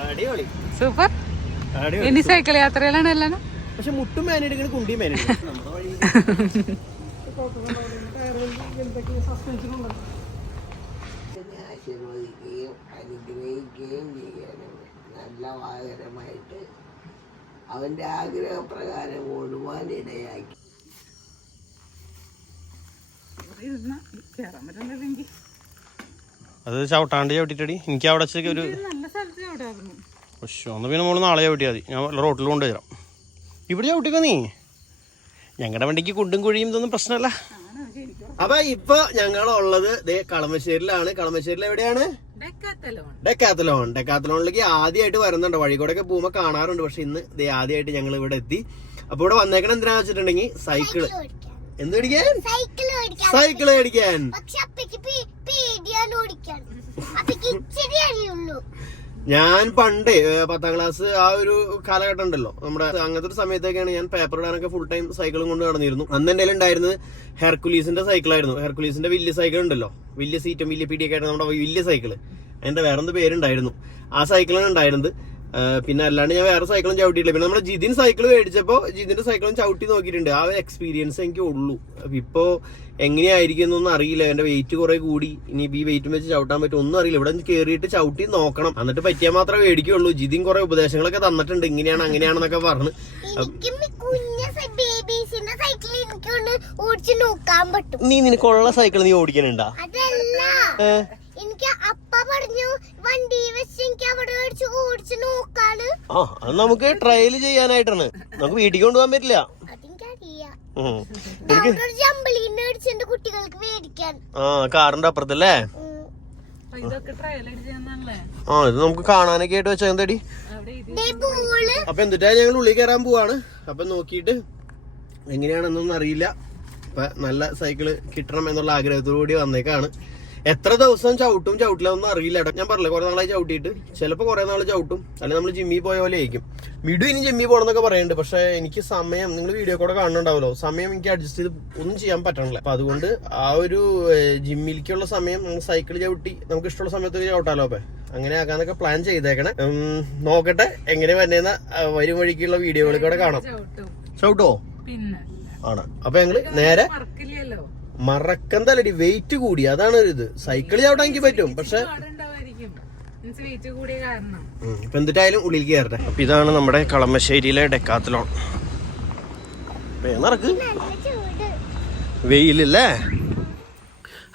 അടിപൊളി. സൂപ്പർ. ഇനി സൈക്കിൾ യാത്രയിലാണ് എല്ലാം പക്ഷെ മുട്ടും മേനേടുകളും മേനെടുക്കണം വഴി ആശീർവദിക്കുകയും അനുഗ്രഹിക്കുകയും ചെയ്യണം നല്ല വാഹനമായിട്ട് അവന്റെ ആഗ്രഹപ്രകാരം ഓടുവാൻ ഇടയാക്കി കേറാൻ പറ്റുന്നില്ലെങ്കിൽ. അത് ചവിട്ടാണ്ട് ചവിട്ടിട്ടടി. എനിക്ക് അവിടെ വെച്ചൊക്കെ ഒരു പക്ഷേ ഒന്ന് പിന്നെ മോൾ നാളെ ചവിട്ടിയാൽ മതി. ഞാൻ വല്ല റോട്ടിൽ കൊണ്ടുവരാം. ഇവിടെ ചവിട്ടിക്കോ നീ? ഞങ്ങളുടെ വണ്ടിക്ക് കുണ്ടും കുഴിയും ഇതൊന്നും പ്രശ്നമല്ല അപ്പൊ ഇപ്പൊ ഞങ്ങളുള്ളത് ദേ കളമശ്ശേരിലാണ്. കളമശ്ശേരിൽ എവിടെയാണ്? ഡെക്കാത്തലോൺ. ഡെക്കാത്തലോൺ. ഡെക്കാത്തലോണിലേക്ക് ആദ്യമായിട്ട് വരുന്നുണ്ട്. വഴി കൂടെ ഒക്കെ പോകുമ്പോ കാണാറുണ്ട്. പക്ഷെ ഇന്ന് ദേ ആദ്യമായിട്ട് ഞങ്ങൾ ഇവിടെ എത്തി. അപ്പൊ ഇവിടെ വന്നേക്കണ എന്തിനാ വെച്ചിട്ടുണ്ടെങ്കിൽ സൈക്കിൾ. എന്ത് ഓടിക്കാൻ? സൈക്കിൾ മേടിക്കാൻ ഞാൻ പണ്ട് പത്താം ക്ലാസ് ആ ഒരു കാലഘട്ടം ഉണ്ടല്ലോ നമ്മുടെ അങ്ങനത്തെ ഒരു സമയത്തൊക്കെയാണ് ഞാൻ പേപ്പർ ഇടാനൊക്കെ ഫുൾ ടൈം സൈക്കിളും കൊണ്ട് നടന്നിരുന്നു. അന്ന് എന്റെ ഉണ്ടായിരുന്നത് ഹെർക്കുലീസിന്റെ സൈക്കിളായിരുന്നു ഹെർക്കുലീസിന്റെ വലിയ സൈക്കിൾ ഉണ്ടല്ലോ. വലിയ സീറ്റും വലിയ പിടിയൊക്കെ ആയിട്ട് നമ്മുടെ വലിയ സൈക്കിൾ അതിന്റെ വേറെന്ത് പേരുണ്ടായിരുന്നു? ആ സൈക്കിളാണ് ഉണ്ടായിരുന്നത്. പിന്നെ അല്ലാണ്ട് ഞാൻ വേറെ സൈക്കിളും ചവിട്ടിയിട്ടില്ല. പിന്നെ നമ്മുടെ ജിതിൻ സൈക്കിൾ മേടിച്ചപ്പോ ജിതിന്റെ സൈക്കിളും ചവിട്ടി നോക്കിയിട്ടുണ്ട്. ആ ഒരു എക്സ്പീരിയൻസ് എനിക്ക് ഉള്ളൂ. ഇപ്പോൾ ഇപ്പോ എങ്ങനെയായിരിക്കും എന്നൊന്നും അറിയില്ല. എന്റെ വെയിറ്റ് കുറെ കൂടി. ഇനി ഈ വെയിറ്റും വെച്ച് ചവിട്ടാൻ പറ്റും ഒന്നും അറിയില്ല. ഇവിടെ കയറിയിട്ട് ചവിട്ടി നോക്കണം. എന്നിട്ട് പറ്റിയാൽ മാത്രമേ മേടിക്കുള്ളൂ. ജിതിൻ കുറെ ഉപദേശങ്ങളൊക്കെ തന്നിട്ടുണ്ട്. ഇങ്ങനെയാണ് അങ്ങനെയാണെന്നൊക്കെ പറഞ്ഞ്. നീ നിനക്കുള്ള സൈക്കിൾ നീ ഓടിക്കണുണ്ടാ? എനിക്ക് അപ്പ പറഞ്ഞു വണ്ടി വെച്ച് എനിക്ക് അവിടെ വെച്ച് ഓടിച്ച് നോക്കാണ് ആ അത് നമുക്ക് ട്രയൽ ചെയ്യാനായിട്ടാണ്. നമുക്ക് വീട്ടിൽ കൊണ്ടുപോകാൻ പറ്റില്ല. അതെനിക്കറിയാം. ഉം. അവിടെ ഒരു മേടിച്ചെന്റെ കുട്ടികൾക്ക് മേടിക്കാൻ. ആ കാറിന്റെ അപ്പുറത്തല്ലേ. ഇതൊക്കെ ട്രയൽ അടിച്ചാന്നല്ലേ ആ ഇത് നമുക്ക് കാണാനൊക്കെ ആയിട്ട് വെച്ചാൽ എന്തടി? അവിടെ ഇത് ദേ ബോൾ. അപ്പൊ എന്തിട്ടാ ഞങ്ങൾ ഉള്ളിൽ കയറാൻ പോവാണ്. അപ്പൊ നോക്കിയിട്ട് എങ്ങനെയാണെന്നൊന്നും അറിയില്ല. അപ്പൊ നല്ല സൈക്കിൾ കിട്ടണം എന്നുള്ള ആഗ്രഹത്തോടു കൂടി വന്നേക്കാണ്. എത്ര ദിവസം ചവിട്ടും ചവിട്ടില്ല ഒന്നും അറിയില്ല. ഞാൻ പറഞ്ഞില്ല കുറെ നാളായി ചവിട്ടിയിട്ട്. ചിലപ്പോൾ കുറെ നാൾ ചവിട്ടും. അല്ലെങ്കിൽ നമ്മൾ ജിമ്മിൽ പോയ പോലെ ആയിരിക്കും. മിഡു ഇനി ജിമ്മിൽ പോകണമെന്നൊക്കെ പറയുന്നുണ്ട് പക്ഷെ എനിക്ക് സമയം നിങ്ങൾ വീഡിയോ കൂടെ കാണുന്നുണ്ടാവല്ലോ. സമയം എനിക്ക് അഡ്ജസ്റ്റ് ചെയ്ത് ഒന്നും ചെയ്യാൻ പറ്റണില്ല. അപ്പൊ അതുകൊണ്ട് ആ ഒരു ജിമ്മിലേക്കുള്ള സമയം നമ്മൾ സൈക്കിൾ ചവിട്ടി നമുക്ക് ഇഷ്ടമുള്ള സമയത്തൊക്കെ ചവിട്ടാലോ അപ്പൊ. അങ്ങനെ ആക്കാന്നൊക്കെ പ്ലാൻ ചെയ്തേക്കണേ. നോക്കട്ടെ എങ്ങനെ വരുന്ന വരും വഴിക്കുള്ള വീഡിയോകൾ കൂടെ കാണാം. ചവിട്ടും. ആണ്. അപ്പൊ ഞങ്ങൾ നേരെ മറക്കന്തല്ലടി വെയിറ്റ് കൂടി. അതാണ് ഒരു ഇത്. സൈക്കിൾ ചവിട്ടാൻ എനിക്ക് പറ്റും. പക്ഷെ വെയിറ്റ് കൂടിയ കാരണം. ഉം, ഇപ്പൊ എന്തിട്ടായാലും ഉള്ളിൽ കയറട്ടെ. അപ്പൊ ഇതാണ് നമ്മുടെ കളമശ്ശേരിയിലെ ഡെക്കാത്തലോൺ. നടക്ക്? വെയിലല്ലേ?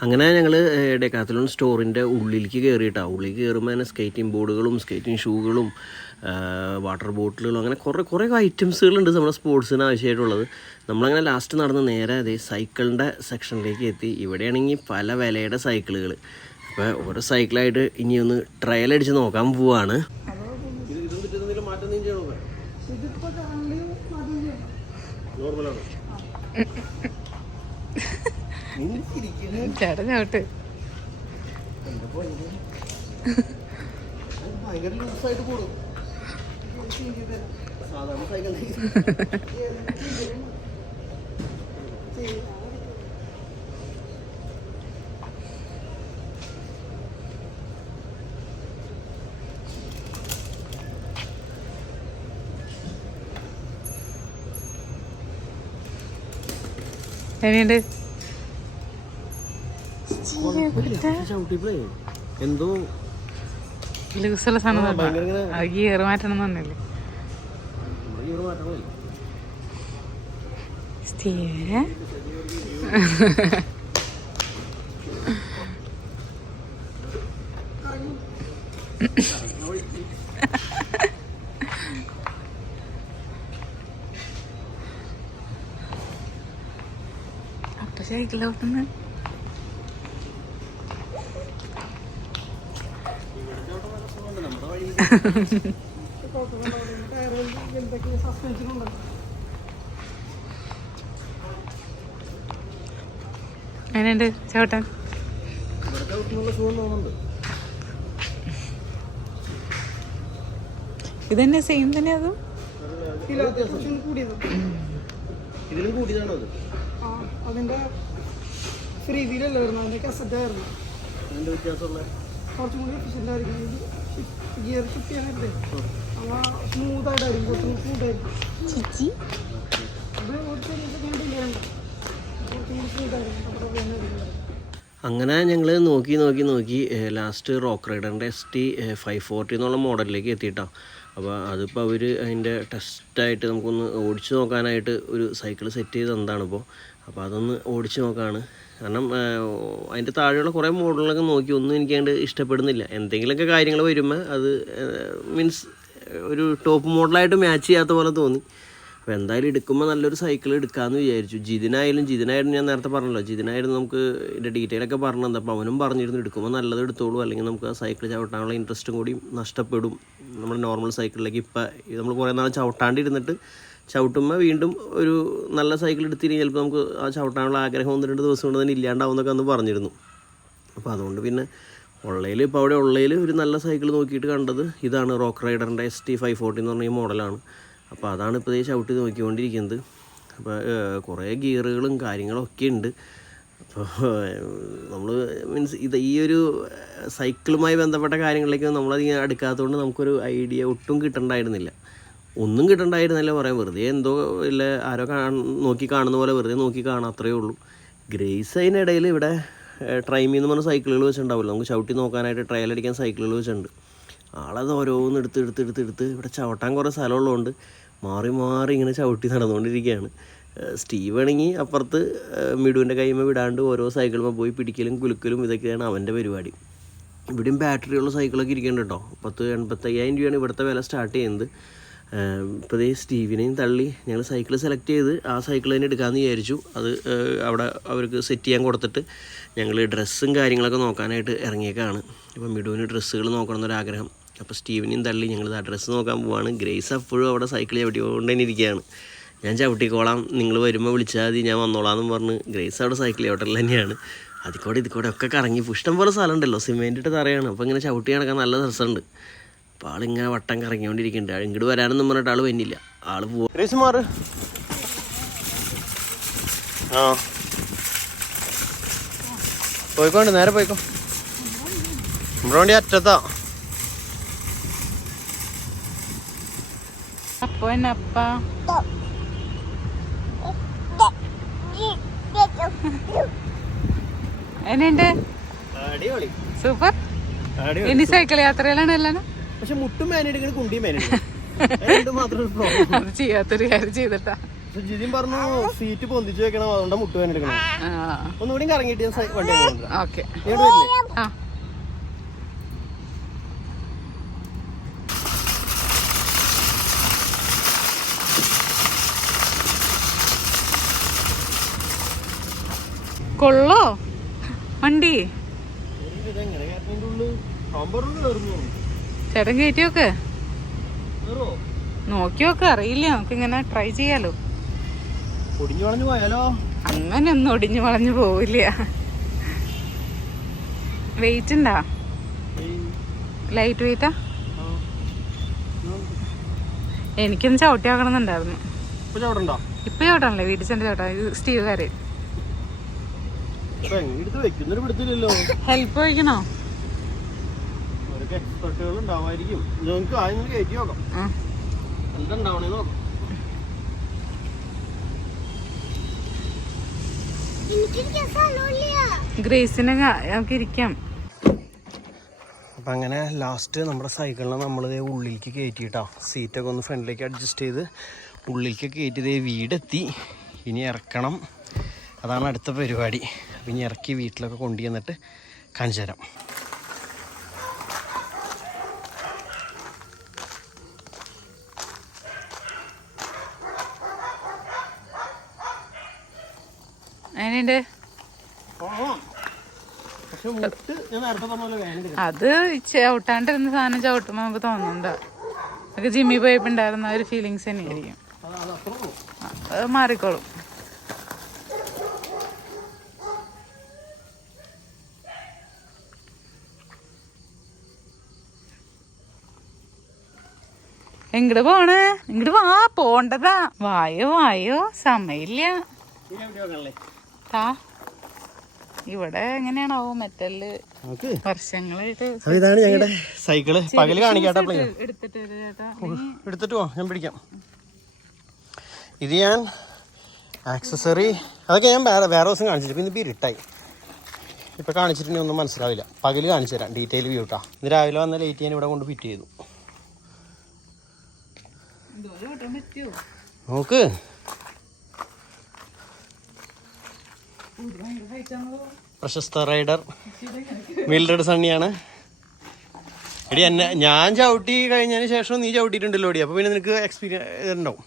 അങ്ങനെ ഞങ്ങൾ ഡെക്കാത്തലോൺ സ്റ്റോറിന്റെ ഉള്ളിലേക്ക് കയറിയിട്ടാണ് ഉള്ളിൽ കയറുമ്പോൾ തന്നെ സ്കേറ്റിംഗ് ബോർഡുകളും സ്കേറ്റിംഗ് ഷൂകളും വാട്ടർ ബോട്ടിലുകളും അങ്ങനെ കുറേ കുറേ ഐറ്റംസുകളുണ്ട് നമ്മുടെ സ്പോർട്സിന് ആവശ്യമായിട്ടുള്ളത്. നമ്മളങ്ങനെ ലാസ്റ്റ് നടന്ന് നേരെ അതേ സൈക്കിളിന്റെ സെക്ഷനിലേക്ക് എത്തി. ഇവിടെയാണെങ്കിൽ പല വിലയുടെ സൈക്കിളുകൾ അപ്പോൾ ഓരോ സൈക്കിളായിട്ട് ഇനി ഒന്ന് ട്രയൽ അടിച്ച് നോക്കാൻ പോവാണ്. ചേട്ടൻ ചവിട്ട്. ഭയങ്കര ലൂസായിട്ട് കൂടും. എന്തോ ലൂസുള്ള സാധനം അത് ഗിയർ മാറ്റണം ഈ ഒരു അപ്പൊ സൈക്കിളോട്ടുന്ന എങ്ങനെയുണ്ട് ചവിട്ടാൻ ഇത് തന്നെ സെയിം തന്നെ അതും? ഇതിലും കൂടിയതാണോ അത് അതിന്റെ ഫ്രീ വീലല്ല വരുന്നത്? അതിന്റെ കസറ്റ് ആയിരുന്നു. അതിന്റെ വ്യത്യാസമുള്ള കുറച്ചും കൂടി എഫിഷ്യന്റ് ആയിരിക്കും ഗിയർ ഷിഫ്റ്റ് അവ കുറച്ചും സ്മൂത്തായിരിക്കും ചിച്ചി? കുറച്ചും കൂടി അങ്ങനെ ഞങ്ങൾ നോക്കി നോക്കി നോക്കി ലാസ്റ്റ് റോക്ക് റൈഡറിന്റെ എസ് ടി ഫൈവ് ഫോർട്ടി എന്നുള്ള മോഡലിലേക്ക് എത്തിയിട്ടാണ് അപ്പോൾ അതിപ്പോൾ അവർ അതിന്റെ ടെസ്റ്റായിട്ട് നമുക്കൊന്ന് ഓടിച്ചു നോക്കാനായിട്ട് ഒരു സൈക്കിൾ സെറ്റ് ചെയ്ത് എന്താണ് ഇപ്പോൾ അപ്പോൾ അതൊന്ന് ഓടിച്ചു നോക്കാണ്. കാരണം അതിന്റെ താഴെയുള്ള കുറേ മോഡലൊക്കെ നോക്കി ഒന്നും എനിക്ക് അങ്ങോട്ട് ഇഷ്ടപ്പെടുന്നില്ല. എന്തെങ്കിലുമൊക്കെ കാര്യങ്ങൾ വരുമ്പോൾ അത് മീൻസ് ഒരു ടോപ്പ് മോഡലായിട്ട് മാച്ച് ചെയ്യാത്ത പോലെ തോന്നി. അപ്പോൾ എന്തായാലും എടുക്കുമ്പോൾ നല്ലൊരു സൈക്കിൾ എടുക്കാമെന്ന് വിചാരിച്ചു. ജിതിനായാലും ജിതിനായിരുന്നു ഞാൻ നേരത്തെ പറഞ്ഞല്ലോ. ജിതിനായിരുന്നു നമുക്ക് ഇതിന്റെ ഡീറ്റെയിൽ ഒക്കെ പറഞ്ഞു അപ്പോൾ അവനും പറഞ്ഞിരുന്നു എടുക്കുമ്പോൾ നല്ലത് എടുത്തോളൂ. അല്ലെങ്കിൽ നമുക്ക് ആ സൈക്കിൾ ചവിട്ടാനുള്ള ഇൻട്രസ്റ്റും കൂടി നഷ്ടപ്പെടും. നമ്മൾ നോർമൽ സൈക്കിളിലേക്ക് ഇപ്പം നമ്മൾ കുറേ നാൾ ചവിട്ടാണ്ടിരുന്നിട്ട് ചവിട്ടുമ്പോൾ വീണ്ടും ഒരു നല്ല സൈക്കിൾ എടുത്തിട്ട് ചിലപ്പോൾ നമുക്ക് ആ ചവിട്ടാനുള്ള ആഗ്രഹം ഒന്ന് രണ്ട് ദിവസം കൊണ്ട് തന്നെ ഇല്ലാണ്ടാവും എന്നൊക്കെ അന്ന് പറഞ്ഞിരുന്നു. അപ്പോൾ അതുകൊണ്ട് പിന്നെ ഉള്ളതിൽ ഇപ്പോൾ അവിടെ ഉള്ളതിൽ ഒരു നല്ല സൈക്കിൾ നോക്കിയിട്ട് കണ്ടത് ഇതാണ് റോക്ക് റൈഡറിന്റെ എസ് ടി ഫൈവ് ഫോർട്ടി എന്ന് പറഞ്ഞ ഈ മോഡലാണ് അപ്പോൾ അതാണ് ഇപ്പോൾ ഈ ചവിട്ടി നോക്കിക്കൊണ്ടിരിക്കുന്നത്. അപ്പോൾ കുറേ ഗിയറുകളും കാര്യങ്ങളും ഒക്കെ ഉണ്ട്. അപ്പോൾ നമ്മൾ മീൻസ് ഇത് ഈ ഒരു സൈക്കിളുമായി ബന്ധപ്പെട്ട കാര്യങ്ങളിലേക്ക് നമ്മളധികം അടുക്കാത്തതുകൊണ്ട് നമുക്കൊരു ഐഡിയ ഒട്ടും കിട്ടണ്ടായിരുന്നില്ല. ഒന്നും കിട്ടണ്ടായിരുന്നല്ലേ പറയാൻ വെറുതെ എന്തോ ഇല്ല ആരോ കാ നോക്കി കാണുന്ന പോലെ വെറുതെ നോക്കി കാണാം അത്രയേ ഉള്ളൂ. ഗ്രേസ് അതിനിടയിൽ ഇവിടെ ട്രൈമിൽ എന്ന് പറഞ്ഞ സൈക്കിളുകൾ വെച്ചിട്ടുണ്ടാവില്ല? നമുക്ക് ചവിട്ടി നോക്കാനായിട്ട് ട്രയൽ അടിക്കാൻ സൈക്കിളുകൾ വെച്ചിട്ടുണ്ട്. ആളത് ഓരോന്ന് എടുത്ത് എടുത്ത് എടുത്ത് എടുത്ത് ഇവിടെ ചവിട്ടാൻ കുറേ സ്ഥലമുള്ളതുകൊണ്ട് മാറി മാറി ഇങ്ങനെ ചവിട്ടി നടന്നുകൊണ്ടിരിക്കുകയാണ്. സ്റ്റീവ് ആണെങ്കിൽ അപ്പുറത്ത് മിഡുവിന്റെ കൈമ വിടാണ്ട് ഓരോ സൈക്കിളുമ്പോൾ പോയി പിടിക്കലും കുലുക്കലും ഇതൊക്കെയാണ് അവന്റെ പരിപാടി. ഇവിടെയും ബാറ്ററിയുള്ള സൈക്കിളൊക്കെ ഇരിക്കുന്നുണ്ട് കേട്ടോ. പത്ത് എൺപത്തയ്യായിരം രൂപയാണ് ഇവിടുത്തെ വില സ്റ്റാർട്ട് ചെയ്യുന്നത്. ഇപ്പോൾ ഈ സ്റ്റീവിനെയും തള്ളി ഞങ്ങൾ സൈക്കിൾ സെലക്ട് ചെയ്ത് ആ സൈക്കിൾ തന്നെ എടുക്കാമെന്ന് വിചാരിച്ചു. അത് അവിടെ അവർക്ക് സെറ്റ് ചെയ്യാൻ കൊടുത്തിട്ട് ഞങ്ങൾ ഡ്രസ്സും കാര്യങ്ങളൊക്കെ നോക്കാനായിട്ട് ഇറങ്ങിയേക്കാണ്. അപ്പോൾ മിഡുവിന് ഡ്രസ്സുകൾ നോക്കണം എന്നൊരാഗ്രഹം അപ്പോൾ സ്റ്റീവിനെയും തള്ളി ഞങ്ങൾ ആ ഡ്രസ്സ് നോക്കാൻ പോവാണ്. ഗ്രേസ് അപ്പോഴും അവിടെ സൈക്കിൾ ചവിട്ടിക്കൊണ്ട് തന്നെ ഇരിക്കുകയാണ്. ഞാൻ ചവിട്ടിക്കോളാം. നിങ്ങൾ വരുമ്പോൾ വിളിച്ചാൽ മതി. ഞാൻ വന്നോളാം എന്ന് പറഞ്ഞ് ഗ്രേസ് അവിടെ സൈക്കിൾ ചവിട്ടൽ തന്നെയാണ്. അതിക്കൂടെ ഇതിക്കൂടെ ഒക്കെ കറങ്ങി. ഇഷ്ടം പോലെ സ്ഥലം ഉണ്ടല്ലോ. സിമെന്റ് തറയാണ്. അപ്പോൾ ഇങ്ങനെ ചവിട്ടി നടക്കാൻ നല്ല രസമുണ്ട്. അപ്പോൾ ആളിങ്ങനെ വട്ടം കറങ്ങിക്കൊണ്ടിരിക്കുന്നുണ്ട് ഇങ്ങോട്ട് വരാനൊന്നും പറഞ്ഞിട്ട് ആൾ വന്നില്ല ആൾ പോവാറ് ആ. പോയിക്കോണ്ട് നേരെ പോയിക്കോ. നമ്മുടെ വണ്ടി അറ്റത്താ. അപ്പൊ എന്നുണ്ട് സൂപ്പർ. അടിപൊളി. ഇനി സൈക്കിൾ യാത്രയിലാണ് എല്ലാം പക്ഷെ മുട്ടും മേനെടുക്കണ കുണ്ടിയും മേനെടുക്കണം മാത്രമേ പ്രോബ്ലം അത് ചെയ്യാത്തൊരു കാര്യം ചെയ്തിട്ടാ. ജിതിൻ പറഞ്ഞു സീറ്റ് പൊന്തിച്ചു വെക്കണം അതുകൊണ്ട് മുട്ട് വേനെടുക്കണം ഒന്നുകൂടി കറങ്ങിയിട്ട് ഞാൻ വണ്ടി ഓക്കെ ഇങ്ങോട്ട് വരില്ലേ ആ കൊള്ളോ വണ്ടി ഇതെങ്ങനെ കയറ്റതിന്റെ ഉള്ളിൽ സാമ്പാറിൽ കയറുന്നു ചേട്ടൻ കയറ്റി നോക്ക് നോക്കി നോക്ക് അറിയില്ല. നമുക്ക് ഇങ്ങനെ ട്രൈ ചെയ്യാലോ. ഒടിഞ്ഞു വളഞ്ഞു പോയാലോ? അങ്ങനെ ഒന്നും ഒടിഞ്ഞു വളഞ്ഞു പോവില്ല. വെയിറ്റ് ഉണ്ടാ? ലൈറ്റ് വെയിറ്റാ എനിക്കൊന്ന് ചവിട്ടി ആക്കണമെന്നുണ്ടായിരുന്നു ഇപ്പൊ ചവിട്ടാണല്ലേ വീട്ടിൽ ചെന്ന് ചവിട്ടാ ഇത് സ്റ്റീവ് കാര്യം ഹെൽപ്പ് ചോദിക്കണോ അവർക്ക് എക്സ്പെർട്ടുകൾ ഉണ്ടാവുമായിരിക്കും. നിങ്ങൾക്ക് ആദ്യം കയറ്റി നോക്കാം. എന്തുണ്ടാവണേ നോക്കാം. ഗ്രേസിനെ നമുക്ക് ഇരിക്കാം. അപ്പം അങ്ങനെ ലാസ്റ്റ് നമ്മുടെ സൈക്കിളിനെ നമ്മൾ ഉള്ളിലേക്ക് കയറ്റിയിട്ടാ സീറ്റൊക്കെ ഒന്ന് ഫ്രണ്ടിലേക്ക് അഡ്ജസ്റ്റ് ചെയ്ത് ഉള്ളിലേക്ക് കയറ്റിയത് വീടെത്തി. ഇനി ഇറക്കണം. അതാണ് അടുത്ത പരിപാടി. അപ്പം ഇനി ഇറക്കി വീട്ടിലൊക്കെ കൊണ്ടുചെന്നിട്ട് കാണിച്ചു തരാം വേണ്ട അത് ചവിട്ടാണ്ടിരുന്ന സാധനം ചവിട്ടുമ്പോ നമുക്ക് തോന്നുന്നുണ്ട് നമുക്ക് ജിമ്മി പോയപ്പോ ഉണ്ടായിരുന്ന ഒരു ഫീലിങ്സ് തന്നെയായിരിക്കും. അത് മാറിക്കോളും. എങ്ങട് പോണേ? ഇങ്ങട് വാ പോണ്ടതാ. വായോ വായോ സമയില്ല താ ഇവിടെ എങ്ങനെയാണാവോ മെറ്റൽ വർഷങ്ങളായിട്ട് ഇതാണ് ഞങ്ങളുടെ സൈക്കിൾ. പകൽ കാണിക്കാട്ടെ എടുത്തിട്ട് എടുത്തിട്ട് പോ ഞാൻ പിടിക്കാം. ഇത് ഞാൻ ആക്സസറി അതൊക്കെ ഞാൻ വേറെ വേറെ ദിവസം കാണിച്ചിട്ട് ഇപ്പം ഇന്നിപ്പോൾ ഇരുട്ടായി. ഇപ്പം കാണിച്ചിട്ടുണ്ടെങ്കിൽ ഒന്നും മനസ്സിലാവില്ല. പകൽ കാണിച്ചു തരാം ഡീറ്റെയിൽ വ്യൂ കേട്ടോ ഇന്ന് രാവിലെ വന്ന ലേറ്റ് ഞാൻ ഇവിടെ കൊണ്ട് ഫിറ്റ് ചെയ്തു. നോക്ക് ഇത് ഭയങ്കര ഹൈറ്റ് ആണല്ലോ പ്രശസ്ത റൈഡർ മിൽഡഡ് സണ്ണിയാണ്. എടി എന്നെ ഞാൻ ചവിട്ടി കഴിഞ്ഞതിന് ശേഷം നീ ചവിട്ടിയിട്ടുണ്ടല്ലോ എടി. അപ്പോൾ പിന്നെ നിനക്ക് എക്സ്പീരിയൻസ് ഉണ്ടാവും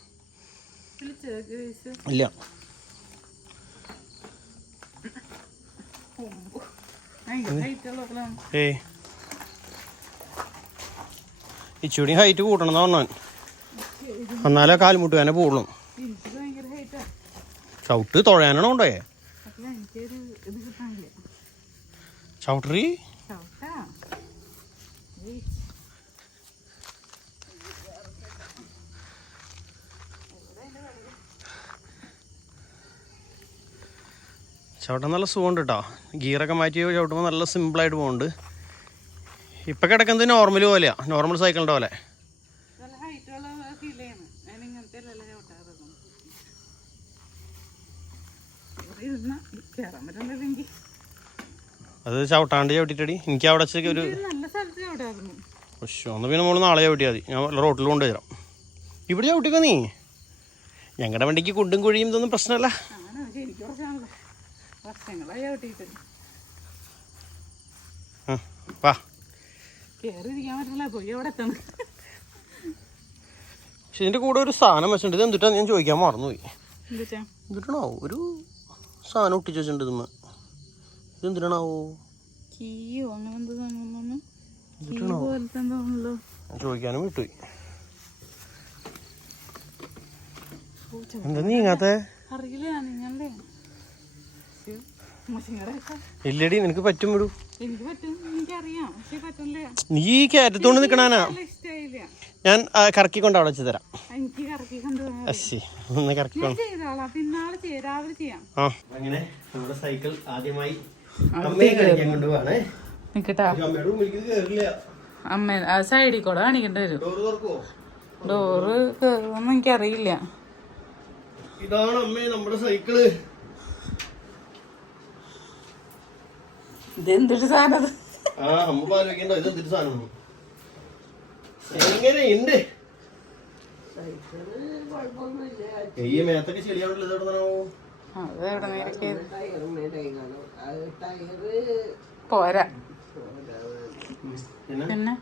ഇല്ല. ഏയ് ഇച്ചൂടി ഹൈറ്റ് കൂട്ടണം എന്ന് പറഞ്ഞവൻ. എന്നാലേ കാൽമുട്ട് വേനെ പോകുള്ളൂ ചവിട്ട് തുഴയാനാണോ ഉണ്ടേ അപ്പൊ എനിക്കൊരു ഇത് കിട്ടാനില്ല ചവിട്ടാ ചവിട്ടാൻ നല്ല സുഖമുണ്ട് കേട്ടോ ഗിയറൊക്കെ മാറ്റി ചവിട്ടുമ്പോൾ നല്ല സിമ്പിളായിട്ട് പോകുന്നുണ്ട് ഇപ്പം കിടക്കുന്നത് നോർമൽ പോലെയാണ് നോർമൽ സൈക്കിളിന്റെ പോലെ നല്ല ഹൈറ്റ് ഉള്ള ഫീൽ ചെയ്യണം ഞാൻ ഇങ്ങനത്തെ അല്ലല്ലോ ചവിട്ടാറ് ഇവിടെ ഇരുന്ന കയറാൻ പറ്റുന്നില്ലെങ്കിൽ അത് ചവിട്ടാണ്ട് ചവിട്ടിട്ടടി. എനിക്ക് അവിടെ വെച്ചൊക്കെ ഒരു പക്ഷേ ഒന്ന് പിന്നെ മോൾ നാളെ ചവിട്ടിയാൽ മതി. ഞാൻ റോട്ടിൽ കൊണ്ടുവരാം. ഇവിടെ ചവിട്ടിക്കോ നീ? ഞങ്ങളുടെ വണ്ടിക്ക് കുണ്ടും കുഴിയും ഇതൊന്നും പ്രശ്നമല്ല വാ. പക്ഷെ ഇതിന്റെ കൂടെ ഒരു സാധനം വെച്ചിട്ടുണ്ട്. ഇത് എന്തിട്ടാ? ഞാൻ ചോദിക്കാൻ മറന്നുപോയി. എന്താ എന്തിട്ടാണോ ഒരു സാധനം ഒട്ടിച്ച് വെച്ചിട്ടുണ്ട് ഇതുമ്മ. ഇത് എന്തിനാണാവോ കീയോ? അങ്ങനെ എന്തോ കീ പോലത്തെ എന്താണല്ലോ ചോദിക്കാനും വിട്ടുപോയി. എന്താ നീങ്ങാത്ത? അറിയില്ല നിങ്ങളുടെ മുഷിങ്ങടെ ഇല്ലടി നിനക്ക് പറ്റും വിടൂ. നീ ഈ കയറ്റത്തോണ്ട് നിക്കണാനാ? ഞാൻ കറക്കി കൊണ്ട് അവിടെ വെച്ച് തരാം. അങ്ങനെ നമ്മുടെ സൈക്കിൾ ആദ്യമായി നിക്കട്ടാ. അമ്മ ആ സൈഡിൽ കൂടെ കാണിക്കേണ്ടി വരും. ഡോറ് കയറുമെന്ന് എനിക്കറിയില്ല. ഇതാണ് അമ്മേ നമ്മുടെ സൈക്കിൾ ഇത് എന്തൊരു സാധനം? ആ അമ്മ പാലോക്കണ്ട ഇത് എന്തൊരു സാധനം എങ്ങനെ ഉണ്ട് സൈക്കിൾ കുഴപ്പമൊന്നുമില്ല. ഈ മേത്തൊക്കെ ശരിയാണല്ലോ ഇത് പോരാ. പിന്നെ?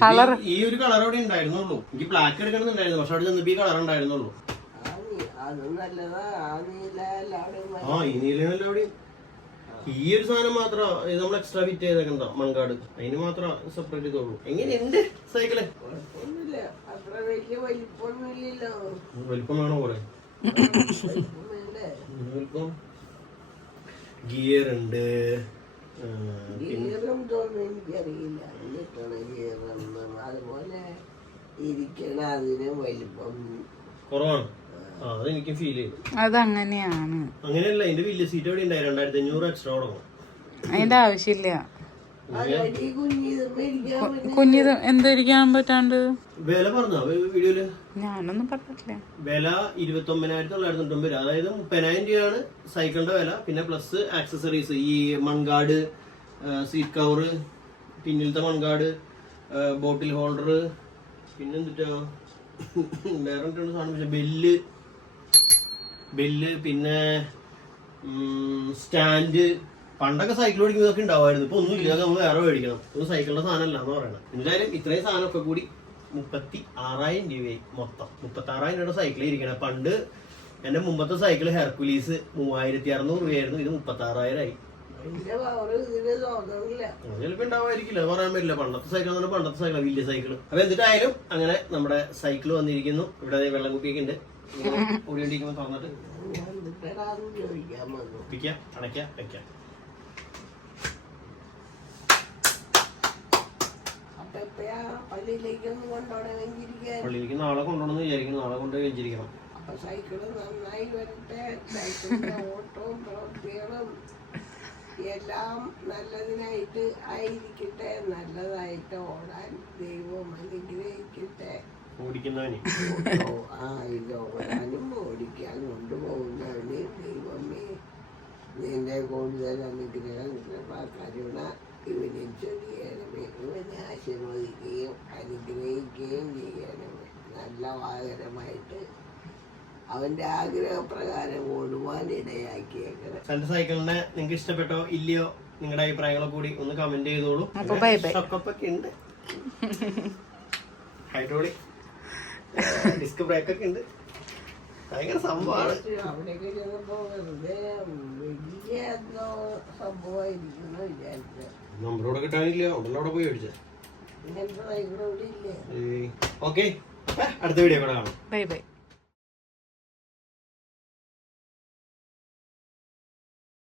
കളർ ഈ ഒരു കളർ അവിടെ ഉണ്ടായിരുന്നുള്ളൂ. എനിക്ക് ബ്ലാക്ക് എടുക്കണമെന്നുണ്ടായിരുന്നു. പക്ഷെ അവിടെ ചെന്നപ്പോ ഈ കളർ ഉണ്ടായിരുന്നുള്ളൂ. ആ നീ ആ നീല ആ ഈ നീലനല്ല അവിടെ. ഈ ഒരു സാധനം മാത്രം നമ്മൾ എക്സ്ട്രാ ഫിറ്റ് ചെയ്തേക്കണ്ട മൺകാട്. അതിന് മാത്രം സെപ്പറേറ്റ് ചെയ്തോളൂ. എങ്ങനെയുണ്ട് സൈക്കിൾ വലിപ്പം വേണോ വലിപ്പം ഗിയർ ഉണ്ട് ഗിയറും തോന്നുന്നു എനിക്കറിയില്ല എന്നിട്ടാണ് ഗിയറൊന്നും അതുപോലെ ഇരിക്കണ അതിന് വലിപ്പം. കുറവാണ്. ഫീൽ ചെയ്തു. അതങ്ങനെയാണ്. അങ്ങനെയല്ല വലിയ സീറ്റ് അവിടെ ഉണ്ടായി രണ്ടായിരത്തി അഞ്ഞൂറ് എക്സ്ട്രാ കൊടുക്കണം അതിന്റെ ആവശ്യമില്ല. കുഞ്ഞിത് എന്തിരിക്കാൻ പറ്റാണ്ട്? വില പറഞ്ഞോ? വീഡിയോയിൽ? ഞാനൊന്നും പറഞ്ഞിട്ടില്ല. വില ഇരുപത്തി ഒമ്പതിനായിരത്തി തൊള്ളായിരത്തി തൊണ്ണൂറ് രൂപ അതായത് മുപ്പതിനായിരം രൂപയാണ് സൈക്കിളിന്റെ വില. പിന്നെ പ്ലസ് ആക്സസറീസ് ഈ മൺകാട് സീറ്റ് കവർ പിന്നിലത്തെ മൺകാട് ബോട്ടിൽ ഹോൾഡർ പിന്നെ എന്തിട്ടാ? വേറെ എന്താണ് സാധനം? വെച്ചാൽ ബെല്ല് ബെല്ല് പിന്നെ സ്റ്റാൻഡ് പണ്ടൊക്കെ സൈക്കിൾ ഓടിക്കുമ്പോൾ ഇതൊക്കെ ഉണ്ടാവായിരുന്നു ഇപ്പൊ ഒന്നും ഇല്ലാതെ നമ്മൾ വേറെ മേടിക്കണം. ഒരു സൈക്കിളിന്റെ സാധനമല്ല എന്ന് പറയണം. എന്തായാലും ഇത്രയും സാധനമൊക്കെ കൂടി മുപ്പത്തി ആറായിരം രൂപയായി മൊത്തം. മുപ്പത്തി ആറായിരം രൂപയുടെ സൈക്കിൾ ഇരിക്കണം. പണ്ട് എന്റെ മുമ്പത്തെ സൈക്കിൾ ഹെർക്കുലീസ് മൂവായിരത്തി അറുന്നൂറ് രൂപയായിരുന്നു. ഇത് മുപ്പത്തി ആറായിരം ആയി ചിലപ്പോ ഉണ്ടാവായിരിക്കില്ല പറയാൻ പറ്റില്ല. പണ്ടത്തെ സൈക്കിൾ എന്ന് പറഞ്ഞാൽ പണ്ടത്തെ സൈക്കിൾ വലിയ സൈക്കിൾ അപ്പൊ എന്തിട്ടായാലും അങ്ങനെ നമ്മുടെ സൈക്കിൾ വന്നിരിക്കുന്നു. ഇവിടെ വെള്ളം കുപ്പിയൊക്കെ ഉണ്ട്. ഓടിയോണ്ടിരിക്കുമ്പോ തുറന്നിട്ട് അടയ്ക്കാം വെക്കാം. എപ്പഴാ പള്ളിയിലേക്കൊന്ന് പള്ളിയിലേക്ക് നാളെ കൊണ്ടുപോകണമെന്ന് വിചാരിക്കുന്നു. നാളെ കൊണ്ട് വെഞ്ചിരിക്കണം അപ്പൊ സൈക്കിൾ നന്നായി വരട്ടെ. സൈക്കിളിന്റെ ഓട്ടവും പ്രവൃത്തികളും എല്ലാം നല്ലതിനായിട്ട് ആയിരിക്കട്ടെ. നല്ലതായിട്ട് ഓടാൻ ദൈവം അനുഗ്രഹിക്കട്ടെ. ഓടിക്കുന്നവന്. ആ ഇത് ഓടാനും ഓടിക്കാൻ കൊണ്ടുപോകുന്നവന് ദൈവമേ. നിന്റെ കൂടുതൽ അനുഗ്രഹം കരുണ. ഇവനെ ചൊരിയണമേ ഇവനെ ആശീർവദിക്കുകയും അനുഗ്രഹിക്കുകയും ചെയ്യണമേ നല്ല വാഹനമായിട്ട് അവന്റെ ആഗ്രഹപ്രകാരം ഓടുവാൻ ഇടയാക്കിയേക്കണം. എന്റെ സൈക്കിളിനെ നിങ്ങൾക്ക് ഇഷ്ടപ്പെട്ടോ ഇല്ലയോ നിങ്ങളുടെ അഭിപ്രായങ്ങളെ കൂടി ഒന്ന് കമന്റ് ചെയ്തോളൂ. ഷോക്കപ്പൊക്കെ ഉണ്ട്. ഹൈഡ്രോളിക് ഡിസ്ക് ബ്രേക്ക് ഒക്കെ ഉണ്ട്. ഭയങ്കര സംഭവമാണ്. അവിടേക്ക് ചെന്നപ്പോ വെറുതെ വലിയ എന്തോ സംഭവമായിരിക്കുന്നു വിചാരിച്ചത്. നമ്മളോട് കിട്ടാനില്ല. ഉടനെ അവിടെ പോയി ഇല്ലേ? ഓക്കെ. അടുത്ത വീഡിയോ കൂടെ കാണാം. Bye bye.